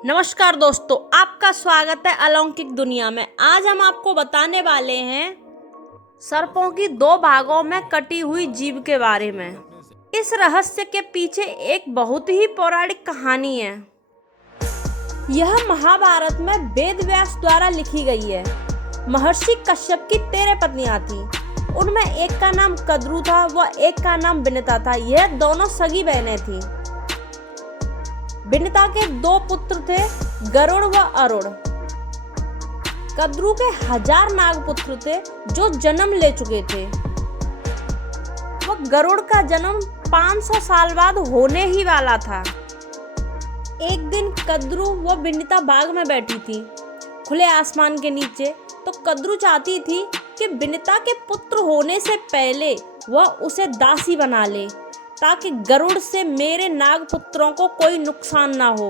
नमस्कार दोस्तों, आपका स्वागत है अलौकिक दुनिया में। आज हम आपको बताने वाले हैं सर्पों की दो भागों में कटी हुई जीभ के बारे में। इस रहस्य के पीछे एक बहुत ही पौराणिक कहानी है। यह महाभारत में वेद व्यास द्वारा लिखी गई है। महर्षि कश्यप की 13 पत्नियां थीं। उनमें एक का नाम कद्रू था व एक का नाम विनिता था। यह दोनों सगी बहनें थीं। विनिता के 2 पुत्र थे, गरुड़ व अरुण। कद्रू के 1000 नागपुत्र थे जो जन्म ले चुके थे। वह गरुड़ का जन्म 500 साल बाद होने ही वाला था। एक दिन कद्रू व विनिता बाग में बैठी थी, खुले आसमान के नीचे। तो कद्रू चाहती थी कि विनिता के पुत्र होने से पहले वह उसे दासी बना ले, ताकि गरुड़ से मेरे नागपुत्रों को कोई नुकसान ना हो।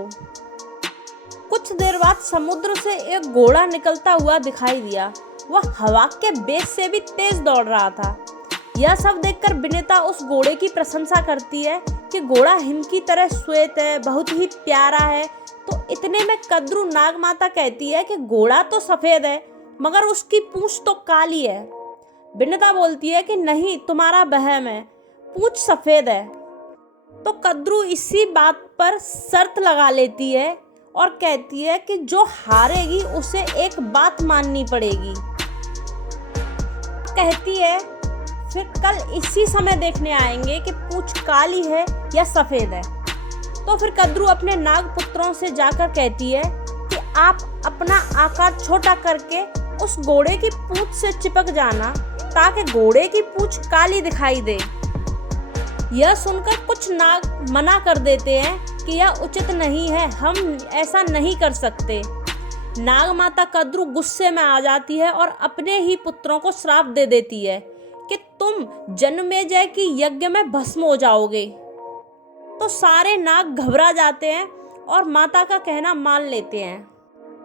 कुछ देर बाद समुद्र से एक घोड़ा निकलता हुआ दिखाई दिया। वह हवा के वेग से भी तेज दौड़ रहा था। यह सब देखकर विनिता उस घोड़े की प्रशंसा करती है कि घोड़ा हिम की तरह श्वेत है, बहुत ही प्यारा है। तो इतने में कद्रू नागमाता कहती है कि घोड़ा तो सफेद है मगर उसकी पूंछ तो काली है। विनिता बोलती है कि नहीं, तुम्हारा वहम है, पूंछ सफेद है। तो कद्रू इसी बात पर शर्त लगा लेती है और कहती है कि जो हारेगी उसे एक बात माननी पड़ेगी। कहती है फिर कल इसी समय देखने आएंगे कि पूंछ काली है या सफेद है। तो फिर कद्रू अपने नागपुत्रों से जाकर कहती है कि आप अपना आकार छोटा करके उस घोड़े की पूंछ से चिपक जाना, ताकि घोड़े की पूंछ काली दिखाई दे। यह सुनकर कुछ नाग मना कर देते हैं कि यह उचित नहीं है, हम ऐसा नहीं कर सकते। नाग माता कद्रू गुस्से में आ जाती है और अपने ही पुत्रों को श्राप दे देती है कि तुम जन्मेजय की यज्ञ में भस्म हो जाओगे। तो सारे नाग घबरा जाते हैं और माता का कहना मान लेते हैं।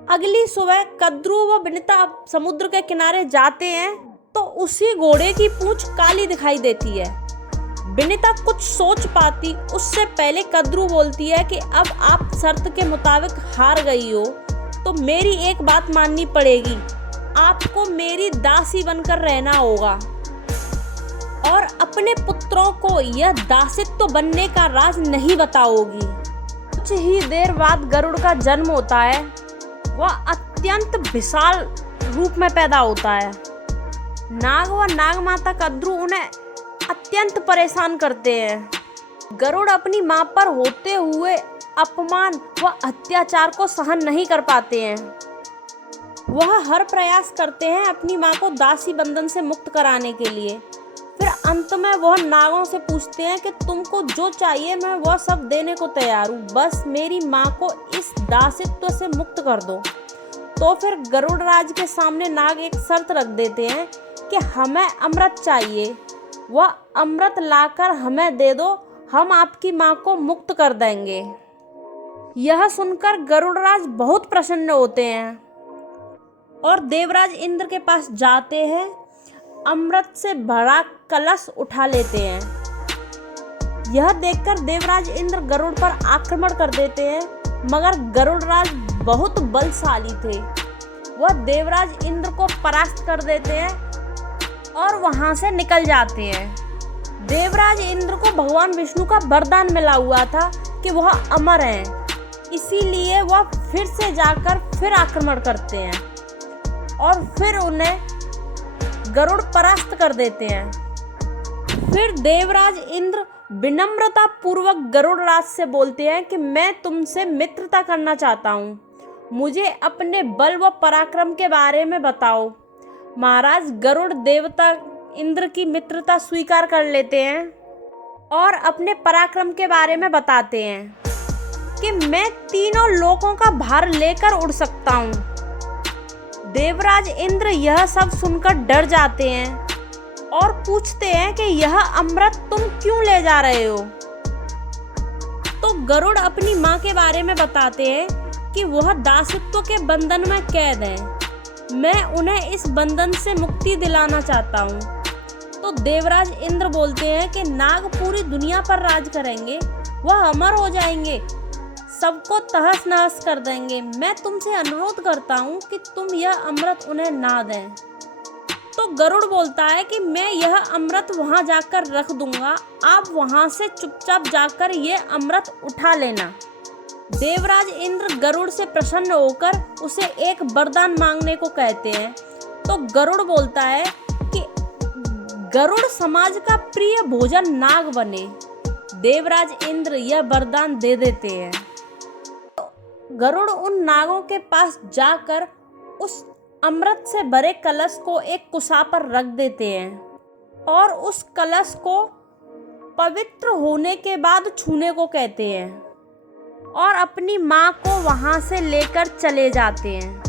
अगली सुबह कद्रू व विनिता समुद्र के किनारे जाते हैं तो उसी घोड़े की पूंछ काली दिखाई देती है। विनिता कुछ सोच पाती उससे पहले कद्रू बोलती है कि अब आप शर्त के मुताबिक हार गई हो तो मेरी एक बात माननी पड़ेगी, आपको मेरी दासी बनकर रहना होगा और अपने पुत्रों को यह दासित्व बनने का राज नहीं बताओगी। कुछ ही देर बाद गरुड़ का जन्म होता है। वह अत्यंत विशाल रूप में पैदा होता है। नाग व नागमाता कद्रू उन्हें अत्यंत परेशान करते हैं। गरुड़ अपनी मां पर होते हुए अपमान व अत्याचार को सहन नहीं कर पाते हैं। वह हर प्रयास करते हैं अपनी मां को दासी बंधन से मुक्त कराने के लिए। फिर अंत में वह नागों से पूछते हैं कि तुमको जो चाहिए मैं वह सब देने को तैयार हूँ, बस मेरी मां को इस दासित्व से मुक्त कर दो। तो फिर गरुड़ राज के सामने नाग एक शर्त रख देते हैं कि हमें अमृत चाहिए, वह अमृत लाकर हमें दे दो, हम आपकी मां को मुक्त कर देंगे। यह सुनकर गरुड़राज बहुत प्रसन्न होते हैं और देवराज इंद्र के पास जाते हैं। अमृत से भरा कलश उठा लेते हैं। यह देखकर देवराज इंद्र गरुड़ पर आक्रमण कर देते हैं, मगर गरुड़राज बहुत बलशाली थे। वह देवराज इंद्र को परास्त कर देते हैं और वहां से निकल जाते हैं। देवराज इंद्र को भगवान विष्णु का वरदान मिला हुआ था कि वह अमर हैं, इसीलिए वह फिर से जाकर फिर आक्रमण करते हैं और फिर उन्हें गरुड़ परास्त कर देते हैं। फिर देवराज इंद्र विनम्रता पूर्वक गरुड़राज से बोलते हैं कि मैं तुमसे मित्रता करना चाहता हूँ, मुझे अपने बल व पराक्रम के बारे में बताओ। महाराज गरुड़ देवता इंद्र की मित्रता स्वीकार कर लेते हैं और अपने पराक्रम के बारे में बताते हैं कि मैं तीनों लोकों का भार लेकर उड़ सकता हूँ। देवराज इंद्र यह सब सुनकर डर जाते हैं और पूछते हैं कि यह अमृत तुम क्यों ले जा रहे हो। तो गरुड़ अपनी मां के बारे में बताते हैं कि वह दासित्व के बंधन में कैद है, मैं उन्हें इस बंधन से मुक्ति दिलाना चाहता हूँ। तो देवराज इंद्र बोलते हैं कि नाग पूरी दुनिया पर राज करेंगे, वह अमर हो जाएंगे, सबको तहस नहस कर देंगे। मैं तुमसे अनुरोध करता हूँ कि तुम यह अमृत उन्हें ना दें। तो गरुड़ बोलता है कि मैं यह अमृत वहाँ जाकर रख दूंगा, आप वहाँ से चुपचाप जाकर ये अमृत उठा लेना। देवराज इंद्र गरुड़ से प्रसन्न होकर उसे एक वरदान मांगने को कहते हैं। तो गरुड़ बोलता है कि गरुड़ समाज का प्रिय भोजन नाग बने। देवराज इंद्र यह वरदान दे देते हैं। गरुड़ उन नागों के पास जाकर उस अमृत से भरे कलश को एक कुसा पर रख देते हैं और उस कलश को पवित्र होने के बाद छूने को कहते हैं और अपनी माँ को वहाँ से लेकर चले जाते हैं।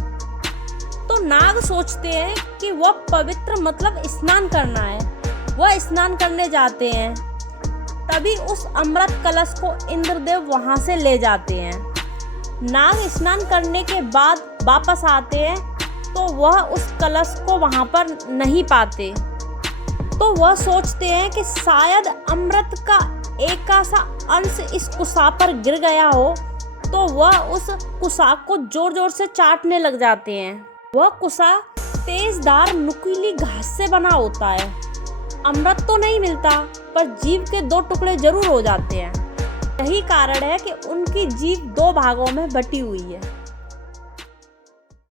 तो नाग सोचते हैं कि वह पवित्र मतलब स्नान करना है। वह स्नान करने जाते हैं। तभी उस अमृत कलश को इंद्रदेव वहाँ से ले जाते हैं। नाग स्नान करने के बाद वापस आते हैं तो वह उस कलश को वहाँ पर नहीं पाते। तो वह सोचते हैं कि शायद अमृत का एक सा अंश इस कुसा पर गिर गया हो। तो वह उस कुसा को जोर जोर से चाटने लग जाते हैं। वह कुसा तेजधार नुकीली घास से बना होता है। अमृत तो नहीं मिलता पर जीव के 2 टुकड़े जरूर हो जाते हैं। यही कारण है कि उनकी जीभ 2 भागों में बटी हुई है।